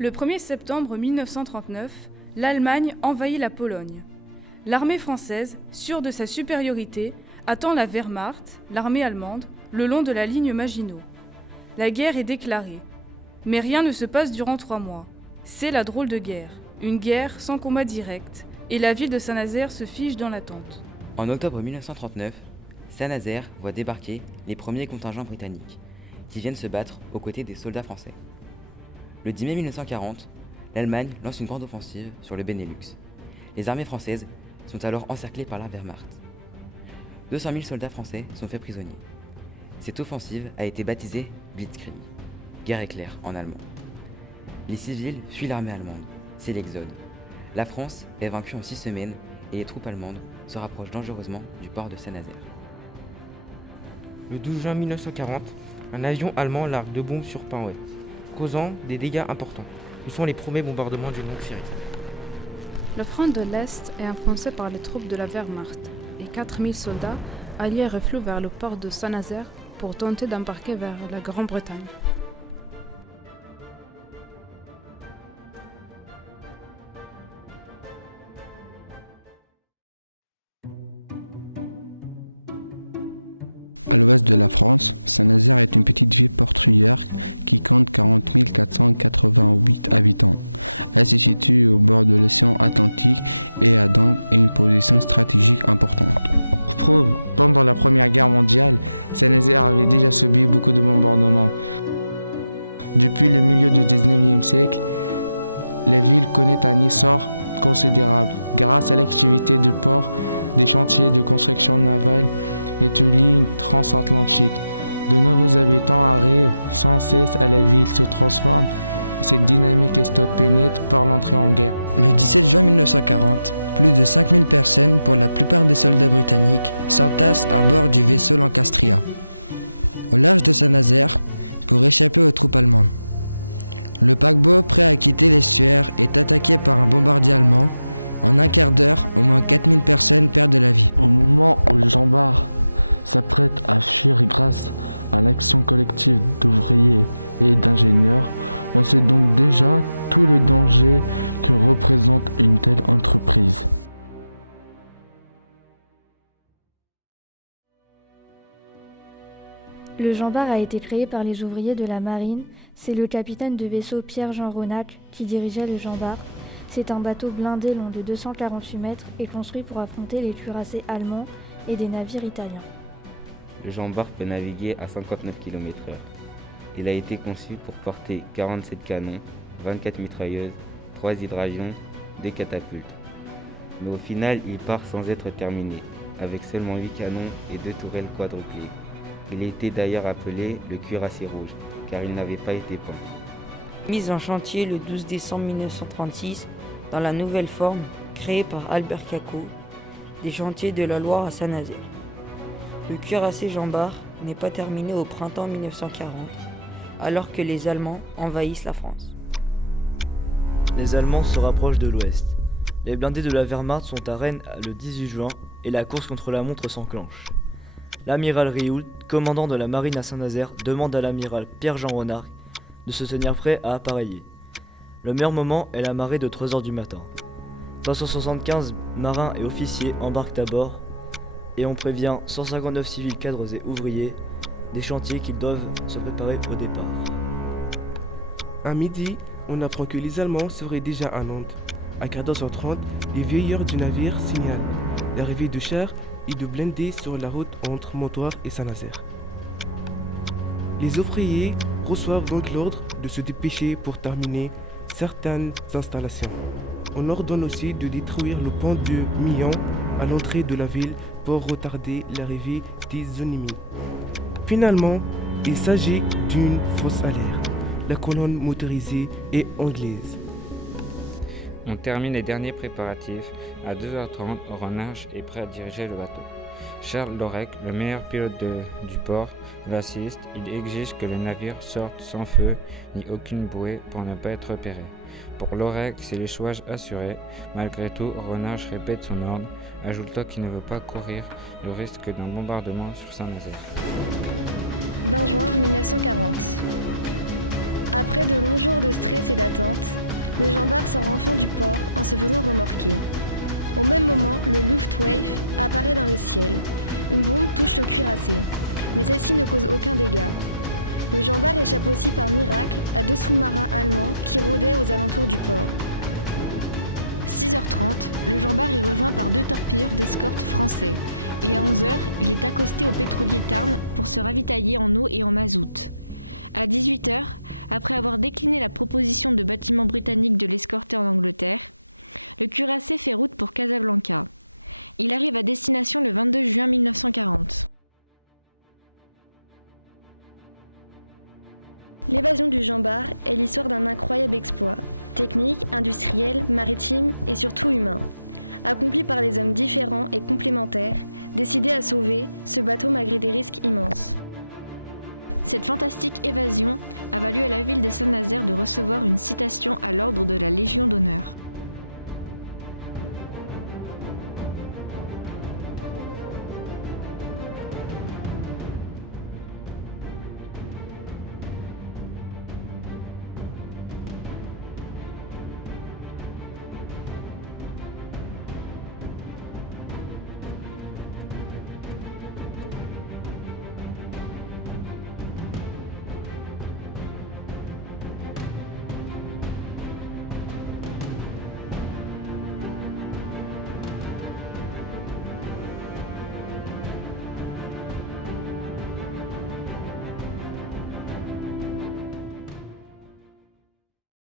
Le 1er septembre 1939, l'Allemagne envahit la Pologne. L'armée française, sûre de sa supériorité, attend la Wehrmacht, l'armée allemande, le long de la ligne Maginot. La guerre est déclarée. Mais rien ne se passe durant 3 mois. C'est la drôle de guerre. Une guerre sans combat direct, et la ville de Saint-Nazaire se fige dans l'attente. En octobre 1939, Saint-Nazaire voit débarquer les premiers contingents britanniques, qui viennent se battre aux côtés des soldats français. Le 10 mai 1940, l'Allemagne lance une grande offensive sur le Benelux. Les armées françaises sont alors encerclées par la Wehrmacht. 200 000 soldats français sont faits prisonniers. Cette offensive a été baptisée Blitzkrieg, guerre éclair en allemand. Les civils fuient l'armée allemande, c'est l'exode. La France est vaincue en 6 semaines et les troupes allemandes se rapprochent dangereusement du port de Saint-Nazaire. Le 12 juin 1940, un avion allemand largue 2 bombes sur Penweth, causant des dégâts importants. Ce sont les premiers bombardements d'une longue série. Le front de l'Est est enfoncé par les troupes de la Wehrmacht et 4000 soldats alliés refluent vers le port de Saint-Nazaire pour tenter d'embarquer vers la Grande-Bretagne. À l'ouest de la France, Saint-Nazaire est une petite ville portuaire qui compte 40 488 habitants. Elle se situe au bord de l'océan Atlantique et a donc une position stratégique importante. Pour preuve, pendant la Première Guerre mondiale, Saint-Nazaire avait déjà subi beaucoup de bombardements. Depuis le milieu du 19e siècle, la ville connaît un essor considérable grâce à l'activité du port, des chantiers de construction navale et de lignes transatlantiques. De nombreux habitants arrivent sans cesse à la ville, se transforment. Cette dynamique est stoppée net par l'entrée en guerre. Le 17 juin 1940, plus de 5000 personnes, pour la plupart des soldats britanniques, s'entassent à bord du vaisseau Lancastria, au large de Saint-Nazaire, pour échapper aux troupes allemandes. Le paquebot, prêt à quitter l'estuaire, est attaqué par un bombardier allemand. En un quart d'heure, au moins 4000 personnes perdent la vie. Au moment où Jean Bart s'apprête à fuir grâce à l'action collective d'ouvriers et d'ingénieurs, on sait donc déjà tout le danger que représente une telle entreprise. Le Jean Bart a été créé par les ouvriers de la marine. C'est le capitaine de vaisseau Pierre-Jean Ronac qui dirigeait le Jean Bart. C'est un bateau blindé long de 248 mètres et construit pour affronter les cuirassés allemands et des navires italiens. Le Jean Bart peut naviguer à 59 km/h. Il a été conçu pour porter 47 canons, 24 mitrailleuses, 3 hydravions, 2 catapultes. Mais au final, il part sans être terminé, avec seulement 8 canons et 2 tourelles quadruplées. Il était d'ailleurs appelé le cuirassé rouge, car il n'avait pas été peint. Mise en chantier le 12 décembre 1936, dans la nouvelle forme créée par Albert Cacault, des chantiers de la Loire à Saint-Nazaire. Le cuirassé Jean Bart n'est pas terminé au printemps 1940, alors que les Allemands envahissent la France. Les Allemands se rapprochent de l'ouest. Les blindés de la Wehrmacht sont à Rennes le 18 juin et la course contre la montre s'enclenche. L'amiral Rioult, commandant de la marine à Saint-Nazaire, demande à l'amiral Pierre-Jean Ronac de se tenir prêt à appareiller. Le meilleur moment est la marée de 3h du matin. 375 marins et officiers embarquent à bord et on prévient 159 civils, cadres et ouvriers des chantiers qu'ils doivent se préparer au départ. À midi, on apprend que les Allemands seraient déjà à Nantes. À 14h30, les veilleurs du navire signalent l'arrivée de chars et de blindés sur la route entre Montoire et Saint-Nazaire. Les ouvriers reçoivent donc l'ordre de se dépêcher pour terminer certaines installations. On ordonne aussi de détruire le pont de Millan à l'entrée de la ville pour retarder l'arrivée des ennemis. Finalement, il s'agit d'une fausse alerte. La colonne motorisée est anglaise. On termine les derniers préparatifs. À 2h30, Renage est prêt à diriger le bateau. Charles Lorec, le meilleur pilote du port, l'assiste. Il exige que le navire sorte sans feu ni aucune bouée pour ne pas être repéré. Pour Lorec, c'est l'échouage assuré. Malgré tout, Renage répète son ordre, ajoutant qu'il ne veut pas courir le risque d'un bombardement sur Saint-Nazaire. 20 juin 1940. Après de longs jours de stress et d'attente, le Jean Bart sort enfin du port en se faisant remorquer. Au même moment, le Luftwaffe apparaît dans le ciel. Une bombe touche le cuirassé, mais celle-ci ne cause aucun dégât. Le Jean Bart échappe aussi par miracle à 2 sous-marins allemands qui rôdaient aux alentours du port. 6h30, le Jean Bart est rejoint par 2 torpilleurs d'escorte français. Et à 11h, il est accosté au pétrolier Tarn pour se ravitailler en eau et en mazout. À 18h, après avoir décliné la proposition de bâtiment britannique de l'escorter en Angleterre, le cuirassé fait route pour Casablanca. Il arrive à destination le 22 juin 1940. L'évasion du Jean Bart est l'histoire d'un incroyable exploit, technique, industriel, maritime et surtout humain, accompli par des hommes différents et complémentaires, décidés à sauver ce bateau malgré des risques immenses. Cette fantastique évasion a valu à la ville de Saint-Nazaire de recevoir une citation à l'ordre de la Légion d'honneur.